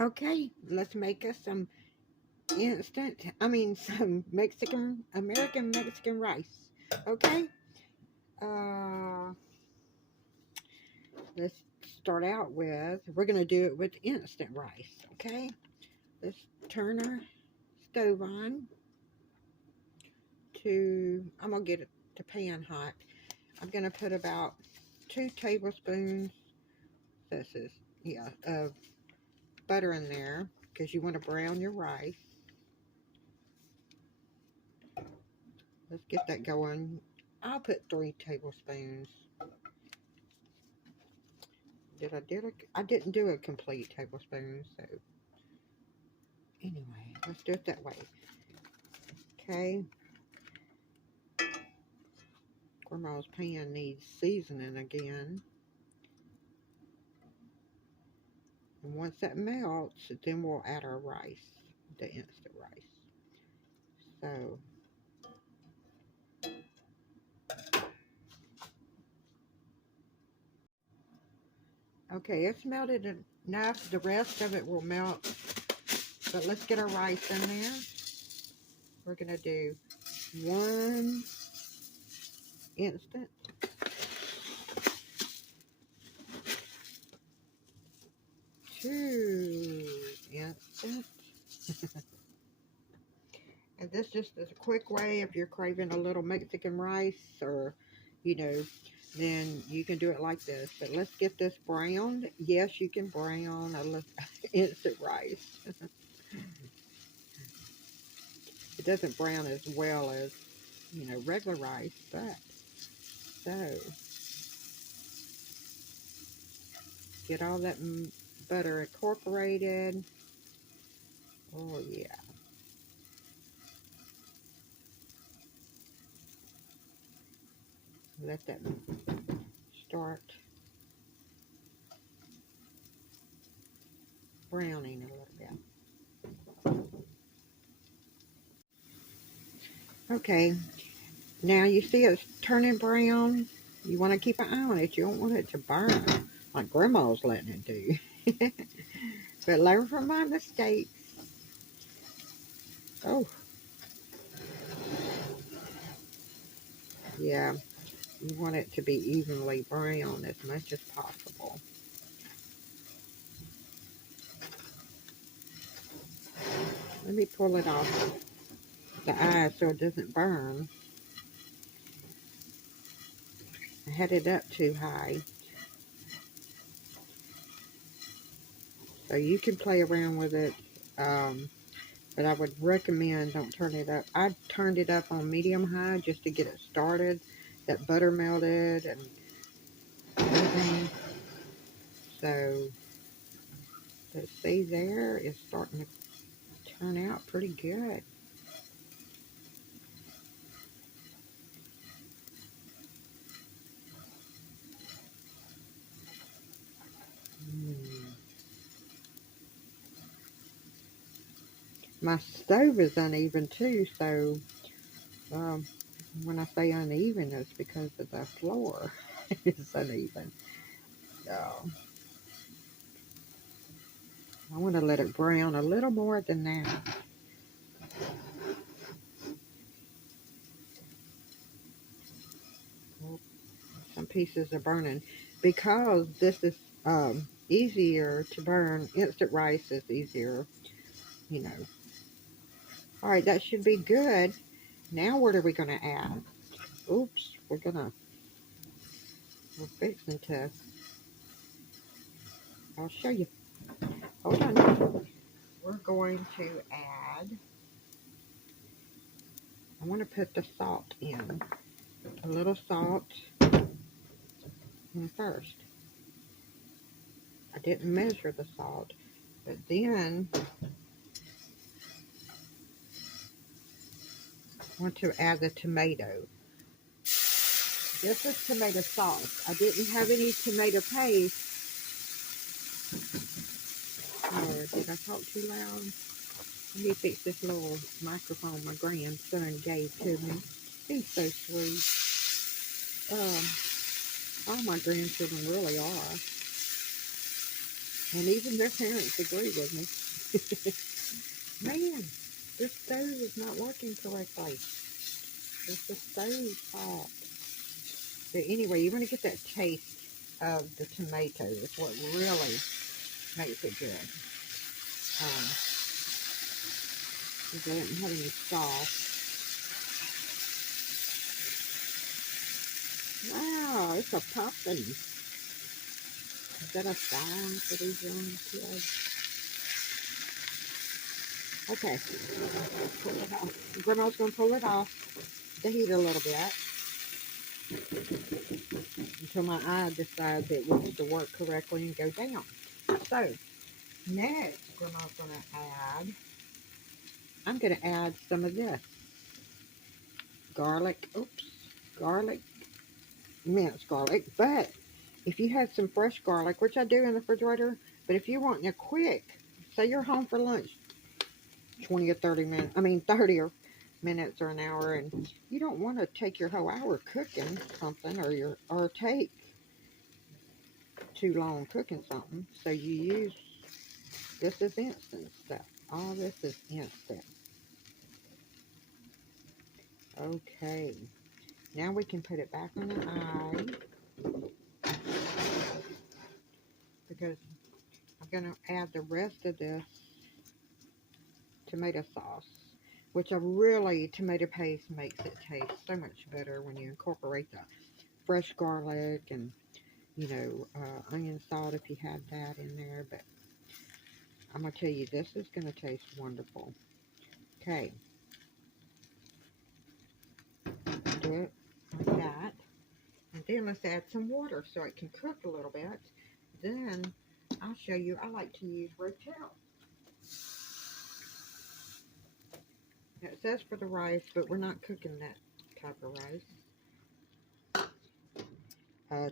Okay, let's make us some some American Mexican rice. Okay, uh, let's start out with, we're going to do it with instant rice. Okay, let's turn our stove on I'm going to get the pan hot. I'm going to put about 2 tablespoons, this is, yeah, of butter in there because you want to brown your rice. Let's get that going. I'll put 3 tablespoons. I didn't do a complete tablespoon, so anyway, let's do it that way. Okay. Grandma's pan needs seasoning again. And once that melts, then we'll add our rice, the instant rice. So, okay, it's melted enough. The rest of it will melt. But let's get our rice in there. We're going to do 1 instant, 2 instant. And this just is a quick way if you're craving a little Mexican rice, or, you know, then you can do it like this. But let's get this browned. Yes, you can brown a instant rice. It doesn't brown as well as, regular rice, but so get all that butter incorporated. Oh yeah. Let that start browning a little bit. Okay, now you see it's turning brown. You want to keep an eye on it. You don't want it to burn like Grandma's letting it do. But learn from my mistakes. Oh, yeah. You want it to be evenly brown as much as possible. Let me pull it off the eye so it doesn't burn. I had it up too high. So you can play around with it. But I would recommend don't turn it up. I turned it up on medium high just to get it started. That butter melted and everything. So let's see, there it's starting to turn out pretty good. Mm. My stove is uneven too, so um, when I say uneven, it's because of the floor. It's uneven. So I want to let it brown a little more than that. Oh, some pieces are burning because this is easier to burn. Instant rice is easier, you know. All right, that should be good. Now what are we going to add? Oops, we're fixing to, I'll show you. Hold on. We're going to add, I want to put the salt in. A little salt in first. I didn't measure the salt, but then I want to add the tomato. This is tomato sauce. I didn't have any tomato paste. Or did I talk too loud? Let me fix this little microphone my grandson gave to me. He's so sweet. All my grandchildren really are. And even their parents agree with me. Man, this stove is not working correctly. It's the stove fault. But anyway, you want to get that taste of the tomato. It's what really makes it good. Because I didn't have any sauce. Wow, it's a poppin'. Is that a song for these young kids? Okay, pull it off. Grandma's gonna pull it off the heat a little bit until my eye decides it wants to work correctly and go down. So next, Grandma's gonna add. I'm gonna add some of this garlic. Oops, garlic, minced garlic. But if you had some fresh garlic, which I do in the refrigerator, but if you want a quick, say you're home for lunch, 20 or 30 minutes, 30 or minutes or an hour, and you don't want to take your whole hour cooking something or take too long cooking something, so you use, this is instant stuff. All this is instant. Okay, now we can put it back on the eye because I'm going to add the rest of this tomato sauce, which tomato paste makes it taste so much better when you incorporate the fresh garlic and onion salt if you had that in there. But I'm going to tell you, this is going to taste wonderful. Okay. Do it like that. And then let's add some water so it can cook a little bit. Then I'll show you, I like to use Rotel. Now it says for the rice, but we're not cooking that type of rice.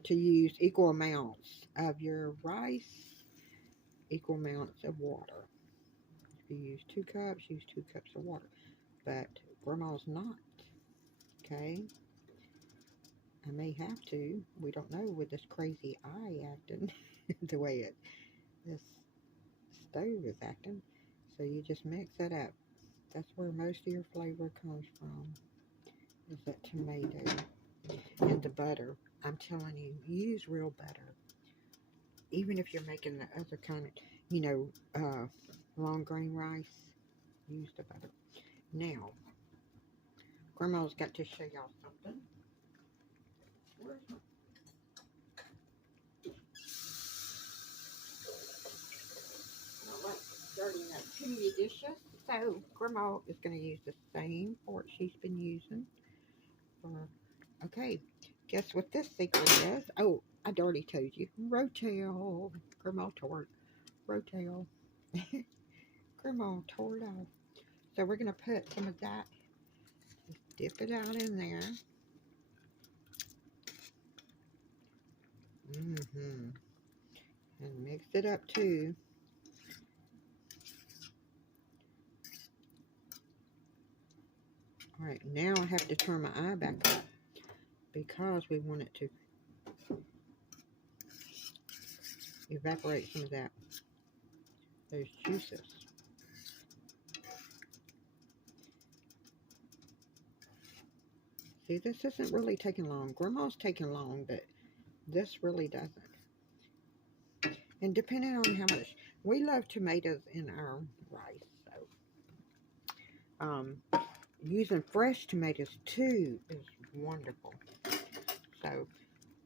To use equal amounts of your rice, equal amounts of water. If you use 2 cups, use 2 cups of water. But Grandma's not. Okay. I may have to. We don't know with this crazy eye acting the way this stove is acting. So you just mix it up. That's where most of your flavor comes from, is that tomato and the butter. I'm telling you, use real butter. Even if you're making the other kind of, long grain rice, use the butter. Now, Grandma's got to show y'all something. Where's my dirtying up too many dishes. So Grandma is going to use the same fork she's been using for. Okay, guess what this secret is? Oh, I already told you. Rotel. Grandma tore it. Rotel. Grandma tore it off. So we're going to put some of that. Just dip it out in there. And mix it up too. All right, now I have to turn my eye back up because we want it to evaporate some of those juices. See, this isn't really taking long. Grandma's taking long, but this really doesn't. And depending on how much, we love tomatoes in our rice, so using fresh tomatoes too is wonderful. So,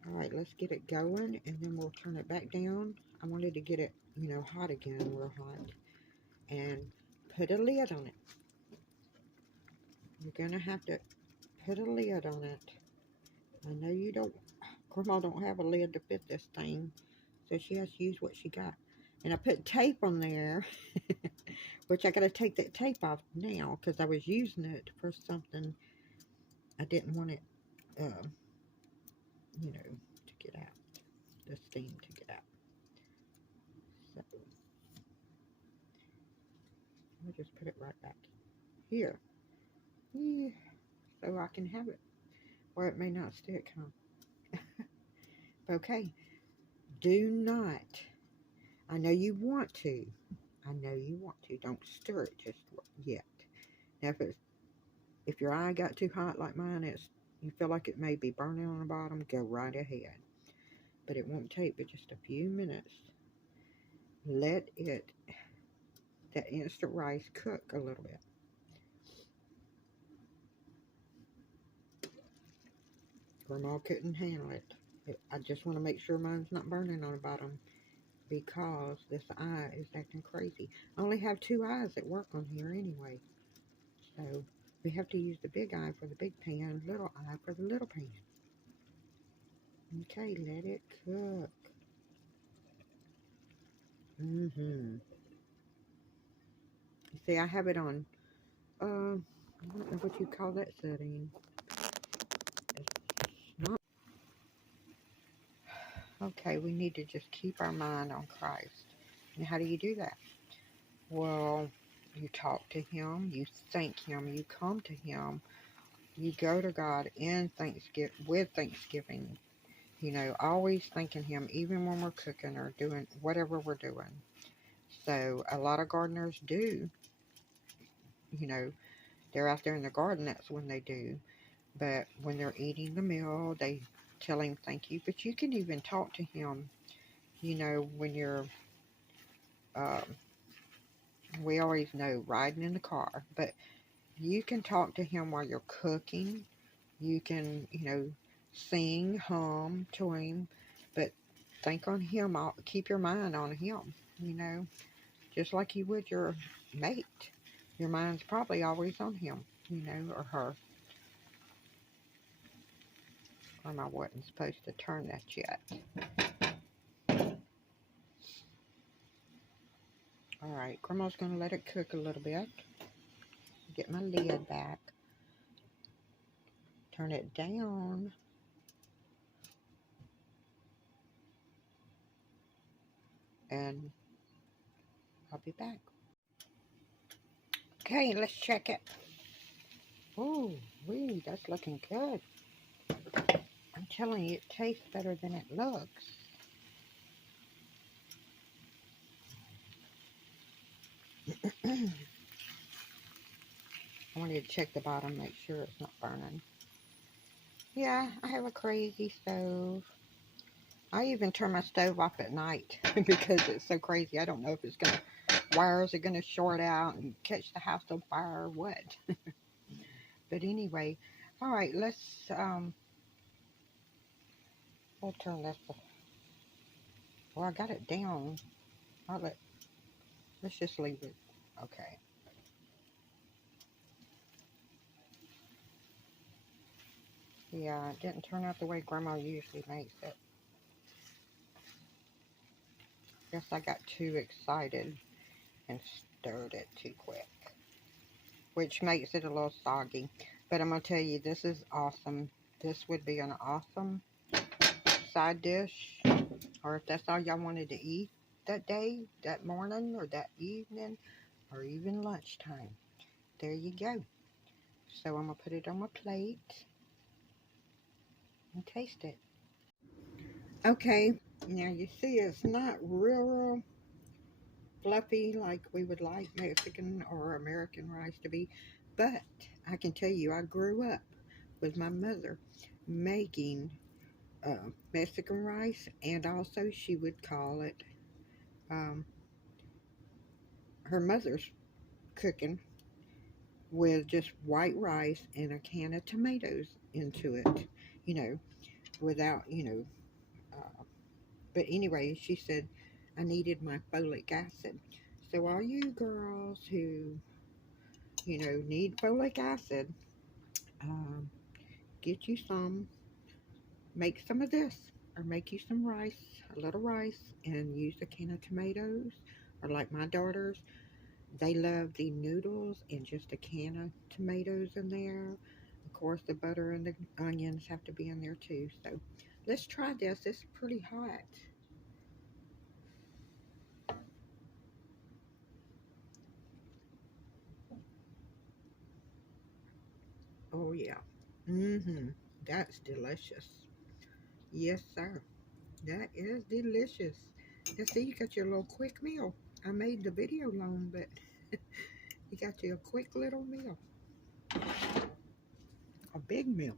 all right, let's get it going, and then we'll turn it back down. I wanted to get it, hot again, real hot, and put a lid on it. You're gonna have to put a lid on it. I know you don't, Grandma don't have a lid to fit this thing, so she has to use what she got. And I put tape on there, which I got to take that tape off now because I was using it for something. I didn't want it, to get out, the steam to get out. So I'll just put it right back here. Yeah, so I can have it, or it may not stick, huh? Okay, do not. I know you want to. I know you want to. Don't stir it just yet. Now, if your eye got too hot like mine, you feel like it may be burning on the bottom, go right ahead. But it won't take but just a few minutes. Let that instant rice cook a little bit. Grandma couldn't handle it. I just want to make sure mine's not burning on the bottom because this eye is acting crazy. I only have two eyes that work on here anyway. So we have to use the big eye for the big pan, little eye for the little pan. Okay, let it cook. You see, I have it on, I don't know what you call that setting. It's not. Okay, we need to just keep our mind on Christ. And how do you do that? Well, you talk to Him, you thank Him, you come to Him, you go to God in Thanksgiving. You know, always thanking Him, even when we're cooking or doing whatever we're doing. So a lot of gardeners do, you know, they're out there in the garden, that's when they do. But when they're eating the meal, they tell Him thank you. But you can even talk to Him, you know, when you're, um, we always know riding in the car, but you can talk to Him while you're cooking. You can, you know, sing, hum to Him, but think on Him, keep your mind on Him, you know, just like you would your mate. Your mind's probably always on him, you know, or her. Grandma wasn't supposed to turn that yet. Alright, Grandma's going to let it cook a little bit. Get my lid back. Turn it down. And I'll be back. Okay, let's check it. Ooh, wee, that's looking good. I'm telling you, it tastes better than it looks. I wanted to check the bottom, make sure it's not burning. Yeah, I have a crazy stove. I even turn my stove off at night because it's so crazy. I don't know if it's going to, wires are going to short out and catch the house on fire or what. But anyway, all right, we'll turn this, well, I got it down. Let's just leave it. Okay. Yeah, it didn't turn out the way Grandma usually makes it. Guess I got too excited and stirred it too quick, which makes it a little soggy. But I'm going to tell you, this is awesome. This would be an awesome side dish, or if that's all y'all wanted to eat that day, that morning, or that evening, or even lunchtime. There you go. So I'm going to put it on my plate and taste it. Okay, now you see it's not real fluffy like we would like Mexican or American rice to be, but I can tell you I grew up with my mother making Mexican rice, and also she would call it um, her mother's cooking with just white rice and a can of tomatoes into it, you know, without, but anyway, she said I needed my folic acid. So all you girls who, need folic acid, um, get you some, make some of this, or make you some rice, a little rice, and use a can of tomatoes, or like my daughters, they love the noodles and just a can of tomatoes in there. Of course, the butter and the onions have to be in there too. So let's try this. It's pretty hot. Oh, yeah. Mm-hmm. That's delicious. Yes, sir. That is delicious. You see, you got your little quick meal. I made the video long, but you got your quick little meal. A big meal.